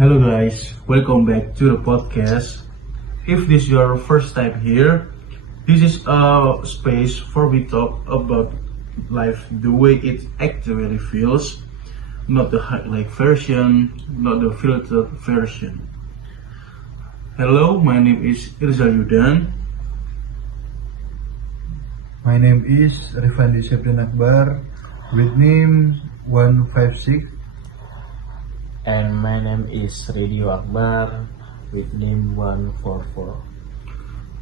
Hello guys, welcome back to the podcast. If this is your first time here, this is a space where we talk about life the way it actually feels, not the highlight version, not the filtered version. Hello, my name is Irzal Yudan. My name is Rifandi Septian Akbar with name 156. And my name is Radio Akbar with name 144.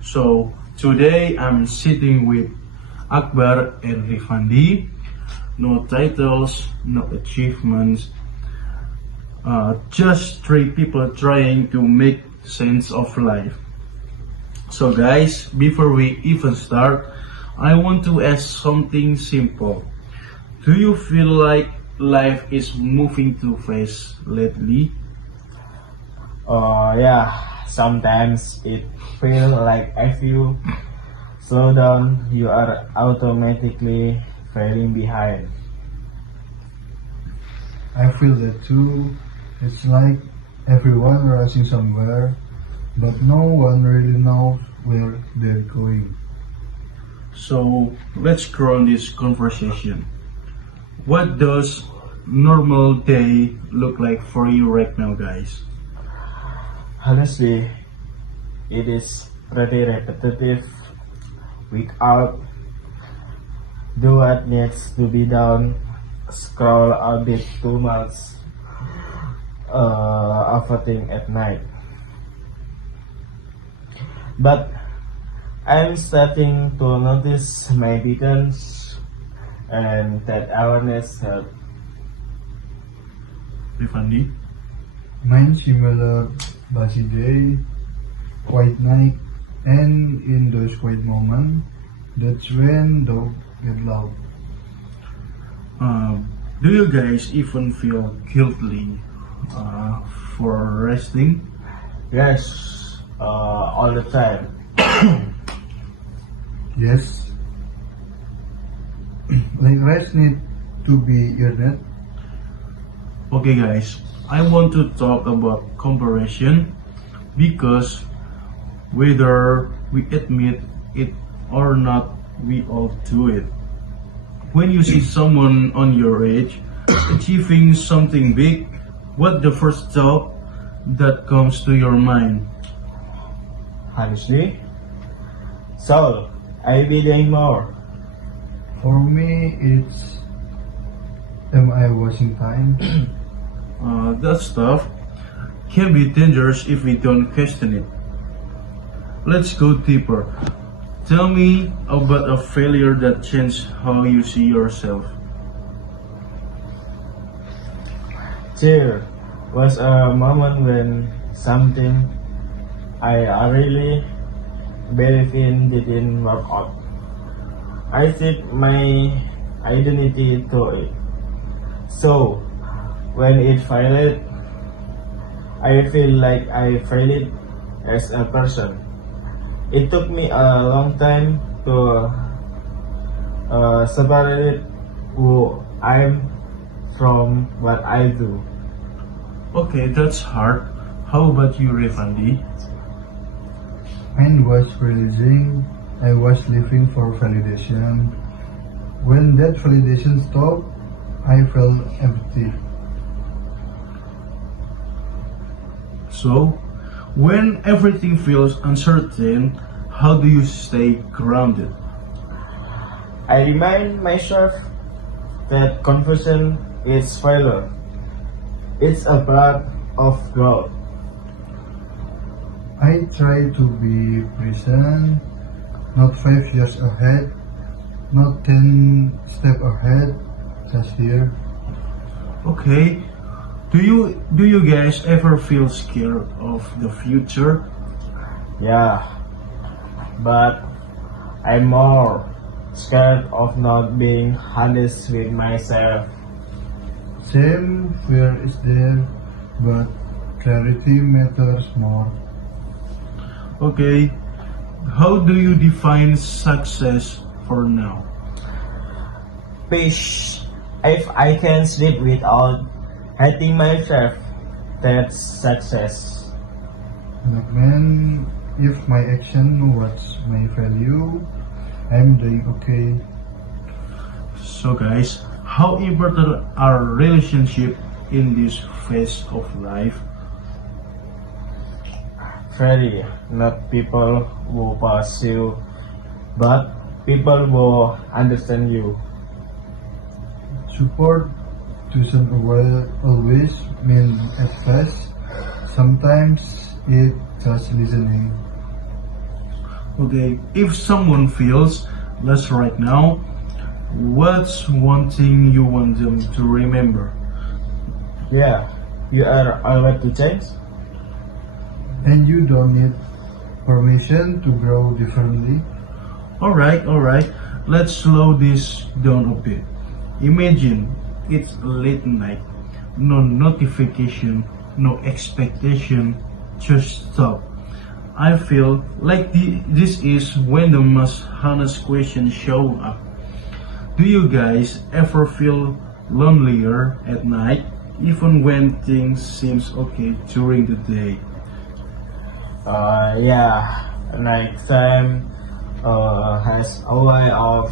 So today I'm sitting with Akbar and Rifandi. No titles, no achievements, just three people trying to make sense of life. So guys, before we even start, I want to ask something simple. Do you feel like life is moving too fast lately? Oh yeah, sometimes it feels like if you slow down, you are automatically falling behind. I feel that too. It's like everyone rushing somewhere, but no one really knows where they're going. So let's ground this conversation. What does normal day look like for you right now, guys? Honestly, it is pretty repetitive. Wake up, do what needs to be done, scroll a bit too much, overthink at night. But I'm starting to notice my patterns, and that awareness helps. Rifandi? Mine similar busy day, quiet night, and in those quiet moments, that's when dogs get loud. Do you guys even feel guilty for resting? Yes, all the time. Yes, like rest need to be earned. Okay, guys, I want to talk about comparison because whether we admit it or not, we all do it. When you see someone on your age achieving something big, what the first thought that comes to your mind? Honestly, so I be doing more. For me, it's am I wasting time? That stuff can be dangerous if we don't question it. Let's go deeper. Tell me about a failure that changed how you see yourself. There was a moment when something I really believe in didn't work out. I set my identity to it. So when it failed, I feel like I failed as a person. It took me a long time to separate who I'm from what I do. Okay, that's hard. How about you, Rifandi? Mine was realizing I was living for validation. When that validation stopped, I felt empty. So, when everything feels uncertain, how do you stay grounded? I remind myself that confusion is failure. It's a part of growth. I try to be present, not 5 years ahead, not 10 steps ahead, just here. Okay. Do you guys ever feel scared of the future? Yeah, but I'm more scared of not being honest with myself. Same fear is there, but clarity matters more. Okay. How do you define success for now? Peace. If I can sleep without hating myself, That's success. Like, man, if my action was my value, I'm doing okay. So guys, how important are relationship in this phase of life? Very, not people who pass you, but people who understand you. Support doesn't always mean advice. Sometimes it just listening. Okay, if someone feels less right now, what's one thing you want them to remember? Yeah, you are allowed to change. And you don't need permission to grow differently. Alright, let's slow this down a bit. Imagine it's late night, no notification, no expectation, just stop. I feel like this is when the most honest questions show up. Do you guys ever feel lonelier at night, even when things seems okay during the day? Yeah, nighttime has a way of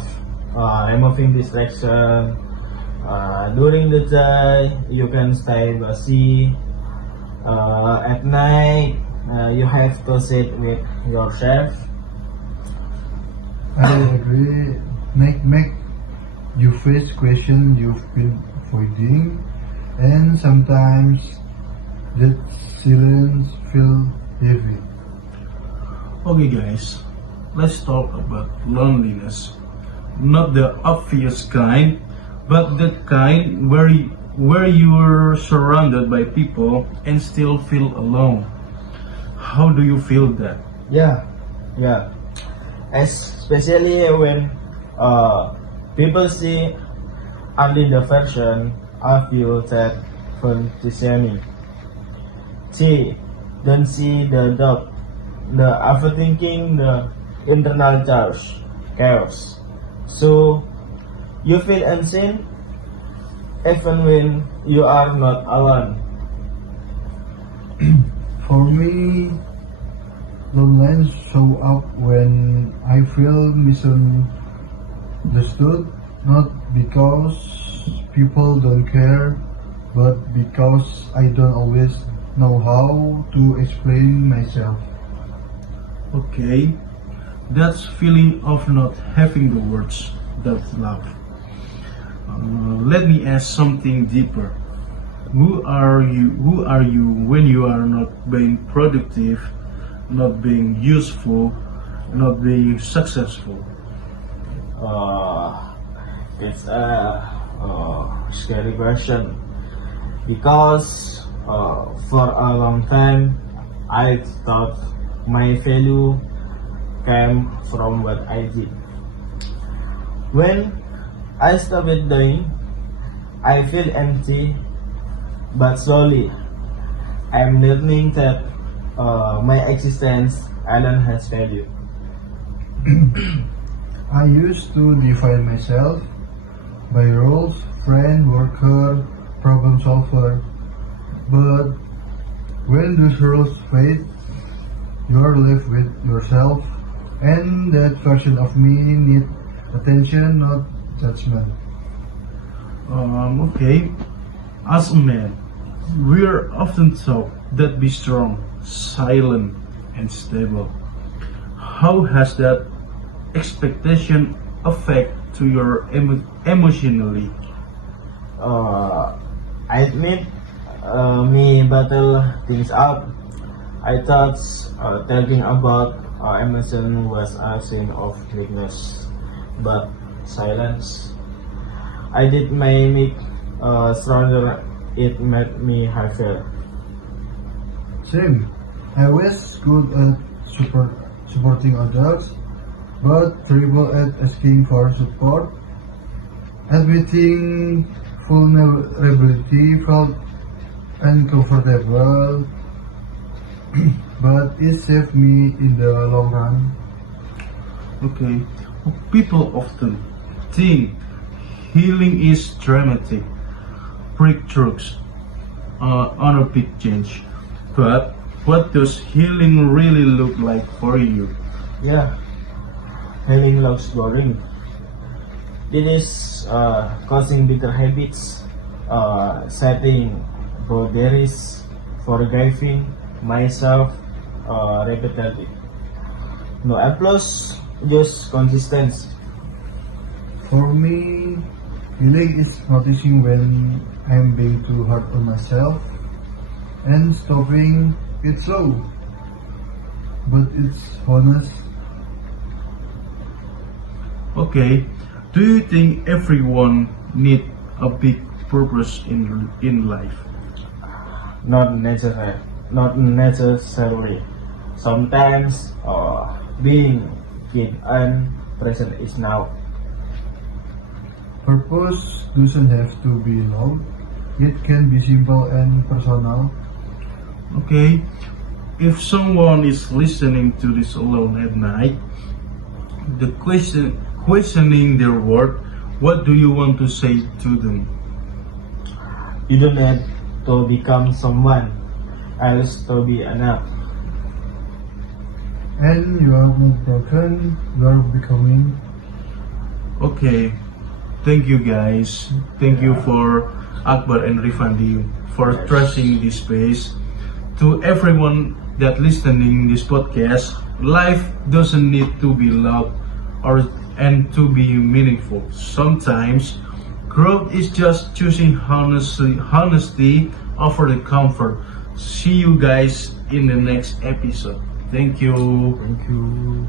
removing distraction. During the day, you can stay busy. At night, you have to sit with yourself. I agree. Make you face questions you've been avoiding, and sometimes that silence feel heavy. Okay guys, let's talk about loneliness. Not the obvious kind, but that kind where you're surrounded by people and still feel alone. How do you feel that? Yeah, yeah. Especially when people see only the version of you that fantasy. See, don't see the doubt, the overthinking, the internal chaos. So you feel unseen even when you are not alone. For me, loneliness show up when I feel misunderstood, not because people don't care, but because I don't always know how to explain myself. Okay, that's feeling of not having the words that love. Let me ask something deeper. Who are you? Who are you when you are not being productive, not being useful, not being successful? It's a scary question because for a long time I thought my value came from what I did. When I stopped doing, I feel empty, but slowly I'm learning that my existence alone has value. I used to define myself by roles, friend, worker, problem solver. But when those roles fade, you are left with yourself, and that version of me needs attention, not judgment. Okay. As a man, we're often taught that be strong, silent, and stable. How has that expectation affect to your emotionally? I admit me battle things out. I thought talking about emotion was a sign of weakness, but silence. I did my make stronger. It made me heavier. Same. I was good at supporting others, but terrible at asking for support. Admitting vulnerability felt uncomfortable, but it saved me in the long run. Okay. People often think healing is dramatic, breakthroughs, on a big change. But what does healing really look like for you? Yeah, healing looks boring. It is causing bigger habits, setting boundaries, forgiving myself repeatedly. No applause, just consistency. For me, healing is noticing when I'm being too hard on myself and stopping it slow, but it's honest. Okay, do you think everyone need a big purpose in life? Not necessarily. Sometimes being kid and present is now. Purpose doesn't have to be loud. It can be simple and personal. Okay, if someone is listening to this alone at night, the questioning their worth, what do you want to say to them? You don't have to become someone else to be enough. And you are not broken, you are becoming. Okay, thank you guys. Thank you for Akbar and Rifandi for trusting this space. To everyone that listening this podcast, life doesn't need to be loud and to be meaningful. Sometimes growth is just choosing honesty over the comfort. See you guys in the next episode. Thank you. Thank you.